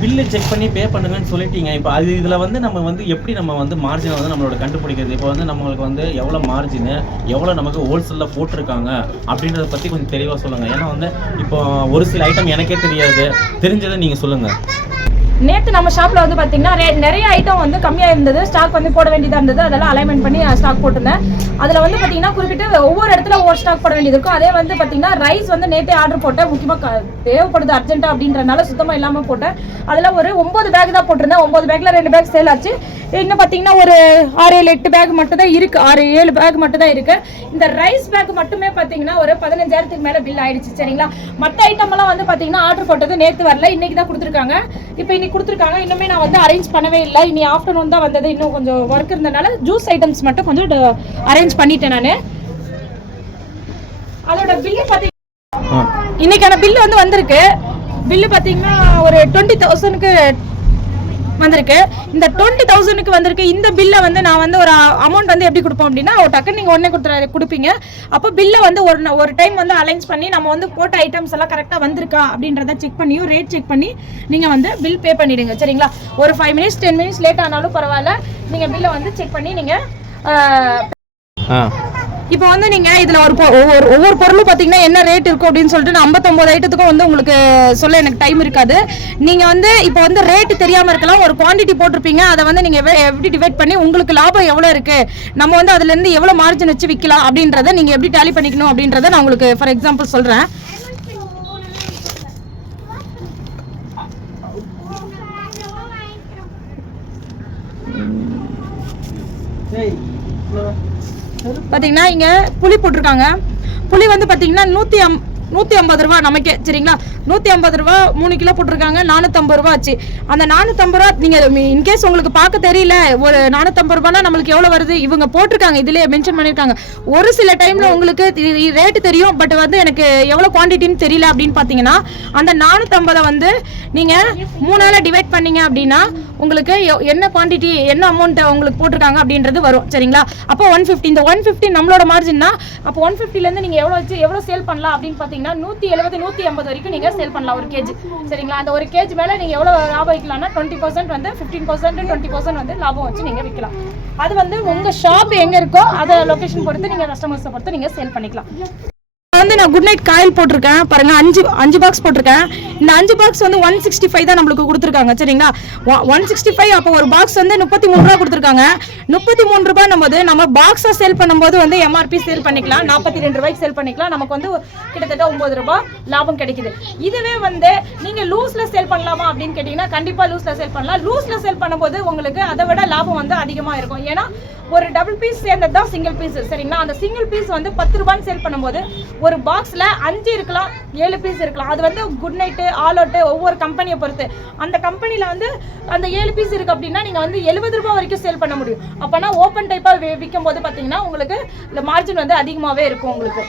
Bill check பண்ணி பே பண்ணுங்கன்னு சொல்லிட்டீங்க. இப்போ அது இதில் வந்து நம்ம வந்து எப்படி நம்ம வந்து மார்ஜினை வந்து நம்மளோட கண்டுபிடிக்கிறது? இப்போ வந்து நம்மளுக்கு வந்து எவ்வளோ மார்ஜினு, எவ்வளோ நமக்கு ஹோல்சேலில் போட்டிருக்காங்க அப்படின்றத பற்றி கொஞ்சம் தெளிவாக சொல்லுங்கள். ஏன்னா வந்து இப்போ ஒரு சில ஐட்டம் எனக்கே தெரியாது, தெரிஞ்சதை நீங்கள் சொல்லுங்கள். நேற்று நம்ம ஷாப்பில் வந்து பார்த்தீங்கன்னா நிறைய ஐட்டம் வந்து கம்மியாக இருந்தது, ஸ்டாக் வந்து போட வேண்டியதாக இருந்தது. அதெல்லாம் அலைன்மெண்ட் பண்ணி ஸ்டாக் போட்டிருந்தேன். அதில் வந்து பார்த்தீங்கன்னா குறிப்பிட்டு ஒவ்வொரு இடத்துல ஒவ்வொரு ஸ்டாக் போட வேண்டியது இருக்கும். அதே வந்து பார்த்தீங்கன்னா ரைஸ் வந்து நேற்றே ஆர்டர் போட்டேன், முக்கியமாக தேவைப்படுது அர்ஜென்ட்டாக அப்படின்றனால சுத்தமாக இல்லாமல் போட்டேன். அதில் ஒரு 9 பேக் தான் போட்டிருந்தேன். 9 பேக்கில் 2 பேக் சேல் ஆச்சு. இன்னும் பார்த்தீங்கன்னா ஒரு 6-7-8 பேக் மட்டும் தான் இருக்குது, 6-7 பேக் மட்டும் தான் இருக்குது. இந்த ரைஸ் பேக் மட்டுமே பார்த்தீங்கன்னா ஒரு 15,000க்கு மேலே பில் ஆயிடுச்சு. சரிங்களா? மற்ற ஐட்டம் எல்லாம் வந்து பார்த்தீங்கன்னா ஆர்டர் போட்டது நேற்று வரல, இன்னைக்கு தான் கொடுத்துருக்காங்க. இப்போ இன்னைக்கு கொடுத்துருக்காங்க, இன்னுமே நான் வந்து அரேஞ்ச் பண்ணவே இல்லை. இனி ஆஃப்டர்நூன் தான் வந்தது, இன்னும் கொஞ்சம் ஒர்க் இருந்தனால ஜூஸ் ஐட்டம்ஸ் மட்டும் கொஞ்சம் அரேஞ்ச் பண்ணிட்டேன் நான். அதோட பில்லு பார்த்தீங்கன்னா இன்னைக்கான பில்லு வந்து வந்திருக்கு. பில்லு பார்த்தீங்கன்னா ஒரு 20,000க்கு வந்திருக்கு. இந்த 20,000க்கு வந்திருக்கு. இந்த பில்லை வந்து நான் வந்து ஒரு அமௌண்ட் வந்து எப்படி கொடுப்போம் அப்படின்னா, டக்குன்னு நீங்கள் உடனே கொடுப்பீங்க. அப்போ பில்லை வந்து ஒரு டைம் வந்து அலைன்ஸ் பண்ணி நம்ம வந்து போட்ட ஐட்டம்ஸ் எல்லாம் கரெக்டாக வந்திருக்கா அப்படின்றத செக் பண்ணியும் ரேட் செக் பண்ணி நீங்கள் வந்து பில் பே பண்ணிவிடுங்க. சரிங்களா? ஒரு 5 மினிட்ஸ் 10 மினிட்ஸ் லேட் ஆனாலும் பரவாயில்ல, நீங்கள் பில்லை வந்து செக் பண்ணி நீங்கள் இப்போ வந்து நீங்கள் இதில் ஒவ்வொரு பொருளும் பார்த்தீங்கன்னா என்ன ரேட் இருக்கும் அப்படின்னு சொல்லிட்டு நான் 59 ஐட்டத்துக்கும் வந்து உங்களுக்கு சொல்ல எனக்கு டைம் இருக்காது. நீங்கள் வந்து இப்போ வந்து ரேட்டு தெரியாமல் இருக்கலாம், ஒரு குவான்டிட்டி போட்டிருப்பீங்க, அதை வந்து நீங்கள் எப்படி டிவைட் பண்ணி உங்களுக்கு லாபம் எவ்வளோ இருக்குது, நம்ம வந்து அதுலேருந்து எவ்வளோ மார்ஜின் வச்சு விற்கலாம் அப்படின்றத நீங்கள் எப்படி டேலி பண்ணிக்கணும் அப்படின்றத நான் உங்களுக்கு ஃபார் எக்ஸாம்பிள் சொல்கிறேன். பார்த்தீங்கன்னா இங்கே புளி போட்டிருக்காங்க. புளி வந்து பார்த்தீங்கன்னா 150 ரூபா நமக்கே. சரிங்களா? 150 ரூபா 3 கிலோ போட்டிருக்காங்க, 450 ரூபா ஆச்சு. அந்த 450 ரூபா நீங்கள் இன்கேஸ் உங்களுக்கு பார்க்க தெரியல ஒரு 450 ரூபானா நம்மளுக்கு எவ்வளோ வருது இவங்க போட்டிருக்காங்க, இதுலேயே மென்ஷன் பண்ணியிருக்காங்க. ஒரு சில டைமில் உங்களுக்கு ரேட்டு தெரியும், பட் வந்து எனக்கு எவ்வளோ குவான்டிட்டின்னு தெரியல அப்படின்னு பார்த்தீங்கன்னா அந்த 450 வந்து நீங்கள் 3ஆல் டிவைட் பண்ணீங்க அப்படின்னா உங்களுக்கு என்ன குவான்டிட்டி என்ன அமௌண்ட் உங்களுக்கு போட்டிருக்காங்க அப்படின்றது வரும். சரிங்களா? அப்போ 150, இந்த 150 நம்மளோட மார்ஜின் தான். அப்போ 150லேருந்து நீங்கள் எவ்வளோ சேல் பண்ணலாம் அப்படின்னு பார்த்தீங்கன்னா 170-150 வரைக்கும் நீங்கள் சேல் பண்ணலாம் ஒரு கேஜி. சரிங்களா? அந்த ஒரு கேஜி மேலே நீங்கள் எவ்வளோ லாபம் வைக்கலாம்னா 20% வந்து 15% 20% வந்து லாபம் வச்சு நீங்கள் விற்கலாம். அது வந்து உங்கள் ஷாப் எங்கே இருக்கோ அதை லொக்கேஷன் பொறுத்து நீங்கள் கஸ்டமர்ஸை பொறுத்து நீங்கள் சேல் பண்ணிக்கலாம். வந்து நான் குட் நைட் காயில் போட்டிருக்கேன் பாருங்க, 5 பாக்ஸ் போட்டிருக்கேன். இந்த 5 பாக்ஸ் வந்து 165 தான் நம்மளுக்கு கொடுத்துருக்காங்க. சரிங்களா? 165. அப்போ ஒரு பாக்ஸ் வந்து 33 ரூபா கொடுத்துருக்காங்க. 33 ரூபாய் போது நம்ம பாக்ஸை சேல் பண்ணும்போது வந்து எம்ஆர்பி சேல் பண்ணிக்கலாம், 42 ரூபாய்க்கு சேல் பண்ணிக்கலாம். நமக்கு வந்து கிட்டத்தட்ட 9 ரூபாய் லாபம் கிடைக்குது. இதுவே வந்து நீங்கள் லூஸில் சேல் பண்ணலாமா அப்படின்னு கேட்டிங்கன்னா கண்டிப்பாக லூஸில் சேல் பண்ணலாம். லூஸில் சேல் பண்ணும்போது உங்களுக்கு அதை விட லாபம் வந்து அதிகமாக இருக்கும். ஏன்னா ஒரு டபுள் பீஸ் சேர்ந்தது தான் சிங்கிள் பீஸ். சரிங்களா? அந்த சிங்கிள் பீஸ் வந்து 10 ரூபான்னு சேல் பண்ணும்போது ஒரு பாக்ஸில் 5 இருக்கலாம், 7 பீஸ் இருக்கலாம். அது வந்து குட் நைட்டு ஆல் அவுட்டு ஒவ்வொரு கம்பெனியை பொறுத்து. அந்த கம்பெனியில் வந்து அந்த 7 பீஸ் இருக்குது அப்படின்னா நீங்கள் வந்து 70 ரூபாய் வரைக்கும் சேல் பண்ண முடியும். அப்போனா ஓப்பன் டைப்பாக விற்கும் போது பார்த்தீங்கன்னா உங்களுக்கு இந்த மார்ஜின் வந்து அதிகமாகவே இருக்கும் உங்களுக்கு.